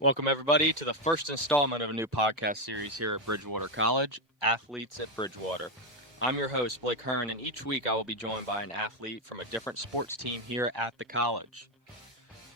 Welcome, everybody, to the first installment of a new podcast series here at Bridgewater College, Athletes at Bridgewater. I'm your host, Blake Hearn, and each week I will be joined by an athlete from a different sports team here at the college.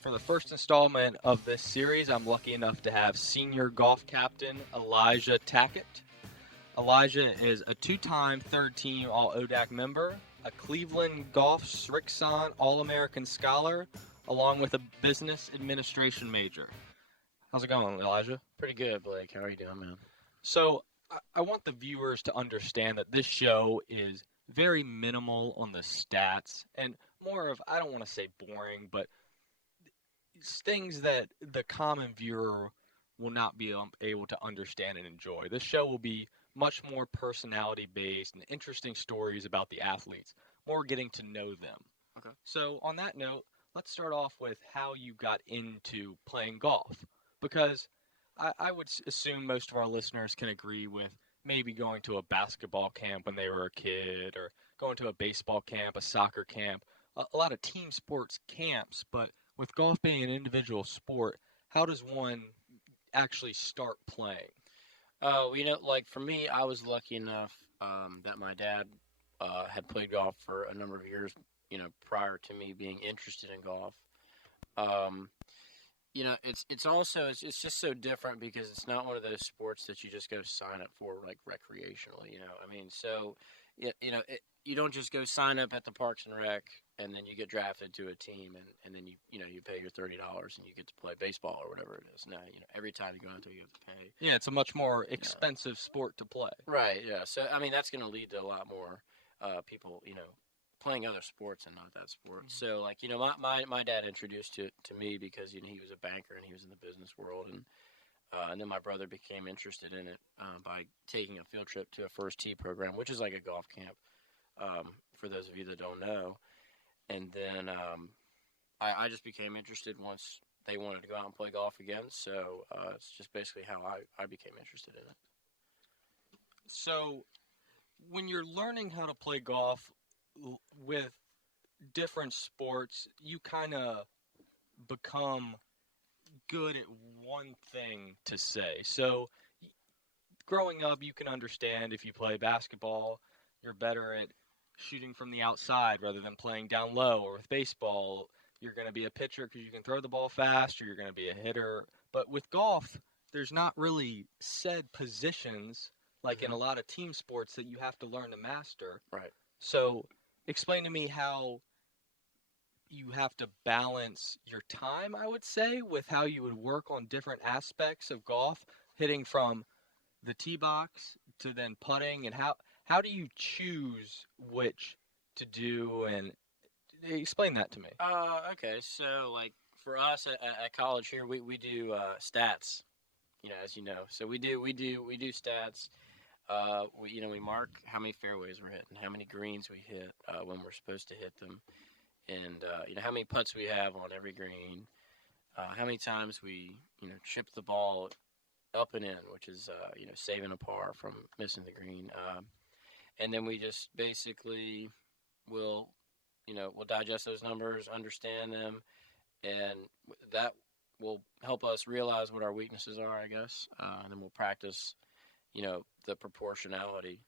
For the first installment of this series, I'm lucky enough to have senior golf captain Elijah Tackett. Elijah is a two-time third-team All-ODAC member, a Cleveland Golf Srixon All-American Scholar, along with a business administration major. How's it going, Elijah? Pretty good, Blake. How are you doing, man? So, I want the viewers to understand that this show is very minimal on the stats and more of, I don't want to say boring, but things that the common viewer will not be able to understand and enjoy. This show will be much more personality-based and interesting stories about the athletes, more getting to know them. Okay. So, on that note, let's start off with how you got into playing golf. Because I would assume most of our listeners can agree with maybe going to a basketball camp when they were a kid or going to a baseball camp, a soccer camp, a lot of team sports camps. But with golf being an individual sport, how does one actually start playing? For me, I was lucky enough that my dad had played golf for a number of years, prior to me being interested in golf. It's just so different because it's not one of those sports that you just go sign up for like recreationally. You don't just go sign up at the Parks and Rec and then you get drafted to a team and then you pay your $30 and you get to play baseball or whatever it is. Now every time you go out there you have to pay. Yeah, it's a much more expensive sport to play. Right. Yeah. So that's going to lead to a lot more people playing other sports and not that sport. So, my dad introduced it to me because, he was a banker and he was in the business world. And then my brother became interested in it by taking a field trip to a first tee program, which is like a golf camp, for those of you that don't know. And then I just became interested once they wanted to go out and play golf again. So it's just basically how I became interested in it. So when you're learning how to play golf with different sports, you kind of become good at one thing to say. So growing up, you can understand if you play basketball, you're better at shooting from the outside rather than playing down low. Or with baseball, you're going to be a pitcher because you can throw the ball fast, or you're going to be a hitter. But with golf, there's not really said positions like in a lot of team sports that you have to learn to master. Right. So explain to me how you have to balance your time, I would say, with how you would work on different aspects of golf, hitting from the tee box to then putting, and how do you choose which to do, and explain that to me. Okay, so for us at college here, we do stats, as you know. So we do stats. We mark how many fairways we're hitting, how many greens we hit when we're supposed to hit them, and how many putts we have on every green, how many times we chip the ball up and in, which is saving a par from missing the green, and then we just basically will digest those numbers, understand them, and that will help us realize what our weaknesses are, I guess, and then we'll practice the proportionality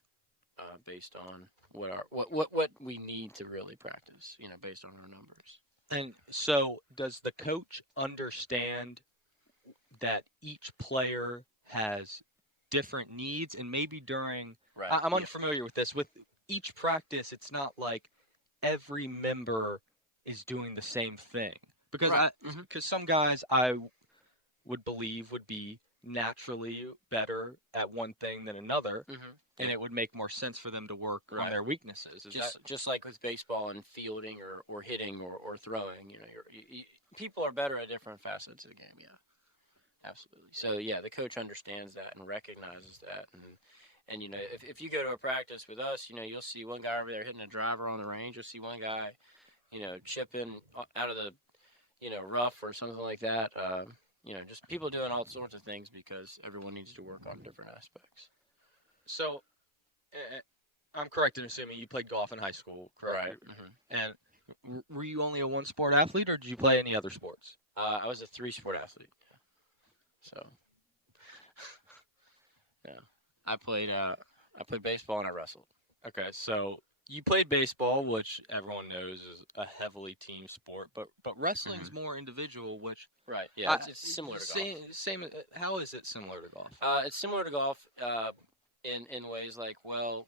based on what we need to really practice, based on our numbers. And so does the coach understand that each player has different needs, and maybe during right. I'm unfamiliar with this, with each practice it's not like every member is doing the same thing, because because some guys I would believe would be naturally better at one thing than another, and it would make more sense for them to work on their weaknesses. Just like with baseball and fielding or hitting or throwing, people are better at different facets of the game. Yeah, absolutely. So the coach understands that and recognizes that, and if you go to a practice with us, you'll see one guy over there hitting a driver on the range. You'll see one guy, chipping out of the, rough or something like that. Just people doing all sorts of things because everyone needs to work on different aspects. So, I'm correct in assuming you played golf in high school, correct? Right. Mm-hmm. And were you only a one-sport athlete, or did you play any other sports? I was a three-sport athlete. So, yeah, I played baseball and I wrestled. Okay, so you played baseball, which everyone knows is a heavily team sport, but wrestling's more individual, which Right. Yeah, it's similar to golf. Same. How is it similar to golf? It's similar to golf in ways like, well,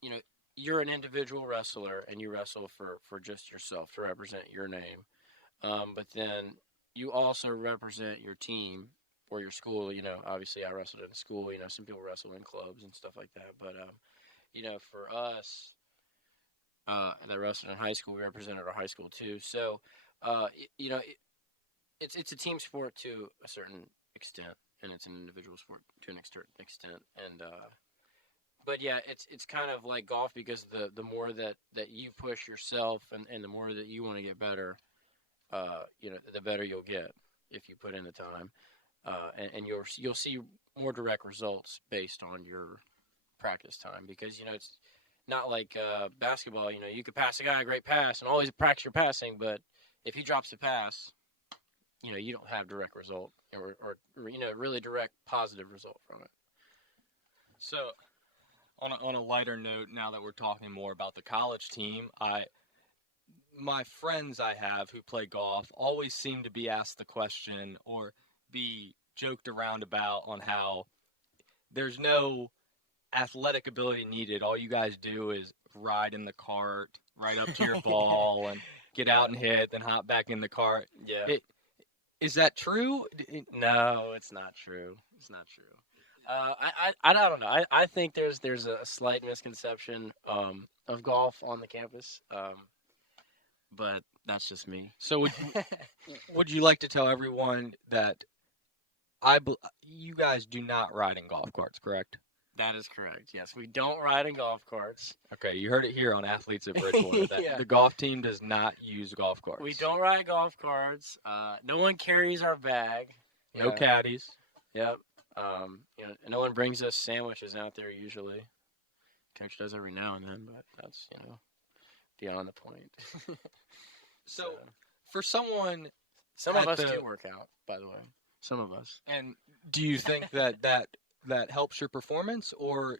you know, you're an individual wrestler and you wrestle for just yourself to represent your name. But then you also represent your team or your school. You know, obviously I wrestled in school. You know, some people wrestle in clubs and stuff like that. But, you know, for us that wrestled in high school, we represented our high school too. So, you know, it's a team sport to a certain extent, and it's an individual sport to an extent. And but yeah, it's kind of like golf because the more that you push yourself and the more that you want to get better, you know, the better you'll get if you put in the time, and you'll see more direct results based on your practice time because you know it's not like basketball. You know, you could pass a guy a great pass and always practice your passing, but if he drops the pass, you know, you don't have direct result or you know, really direct positive result from it. So, on a lighter note, now that we're talking more about the college team, my friends I have who play golf always seem to be asked the question or be joked around about on how there's no athletic ability needed. All you guys do is ride in the cart, right up to your ball, and get out and hit, then hop back in the cart. Yeah. Is that true? No, it's not true. It's not true. I don't know. I think there's a slight misconception of golf on the campus, but that's just me. So would you like to tell everyone that you guys do not ride in golf carts, correct? That is correct. Yes, we don't ride in golf carts. Okay, you heard it here on Athletes at Bridgewater. That the golf team does not use golf carts. We don't ride golf carts. No one carries our bag. No caddies. Yep. You know, no one brings us sandwiches out there usually. Coach does every now and then, but that's, you know, beyond the point. So, for someone, some of us do work out, by the way. Some of us. And do you think that helps your performance, or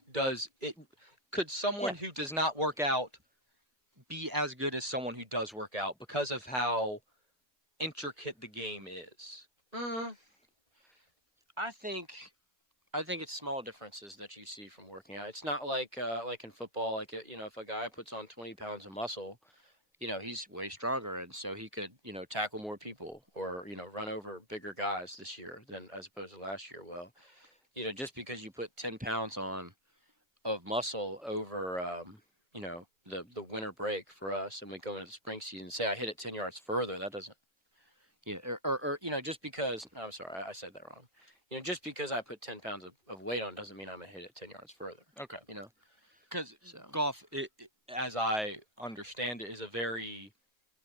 could someone who does not work out be as good as someone who does work out because of how intricate the game is? I think it's small differences that you see from working out. It's not like in football, like you know, if a guy puts on 20 pounds of muscle, you know, he's way stronger, and so he could, you know, tackle more people or, you know, run over bigger guys this year than as opposed to last year. Well, you know, just because you put 10 pounds on of muscle over, you know, the winter break for us, and we go into the spring season, say I hit it 10 yards further, that doesn't, you know, or you know, just because, I'm sorry, I said that wrong. You know, just because I put 10 pounds of weight on doesn't mean I'm going to hit it 10 yards further. Okay. You know? Because golf, as I understand it, is a very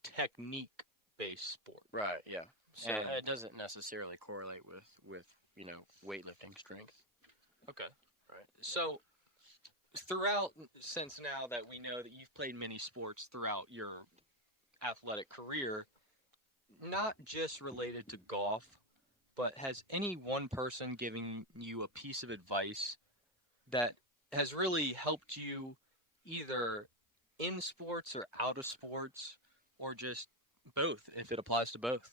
technique-based sport. Right, yeah. So it doesn't necessarily correlate with, you know, weightlifting strength. Okay. Right. So, since now that we know that you've played many sports throughout your athletic career, not just related to golf, but has any one person given you a piece of advice that has really helped you either in sports or out of sports, or just both, if it applies to both?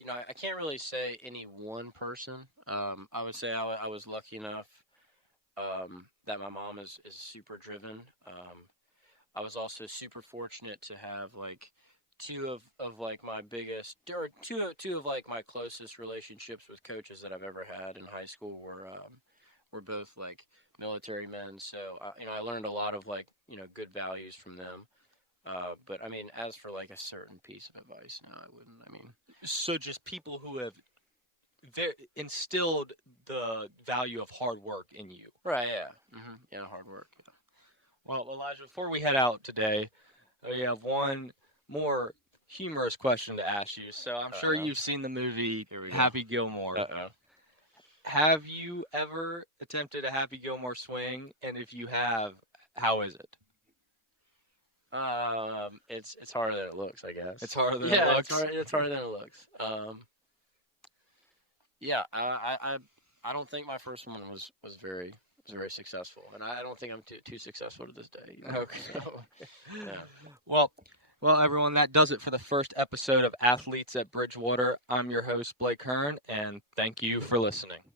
You know, I can't really say any one person. I would say I was lucky enough that my mom is super driven. I was also super fortunate to have like two of like my biggest, or two of like my closest relationships with coaches that I've ever had in high school were both like military men. So you know, I learned a lot of like, you know, good values from them. But I mean, as for like a certain piece of advice, no, I wouldn't. I mean, so just people who have instilled the value of hard work in you. Right? Yeah. Mm-hmm. Yeah, hard work. Yeah. Well, Elijah, before we head out today, we have one more humorous question to ask you. So I'm sure you've seen the movie Happy Gilmore. Have you ever attempted a Happy Gilmore swing? And if you have, how is it? It's harder than it looks, I guess. It's harder than it yeah, looks. it's harder than it looks. Yeah, I don't think my first one was very successful, and I don't think I'm too successful to this day. Okay. So, yeah. Well, everyone, that does it for the first episode of Athletes at Bridgewater. I'm your host, Blake Hearn, and thank you for listening.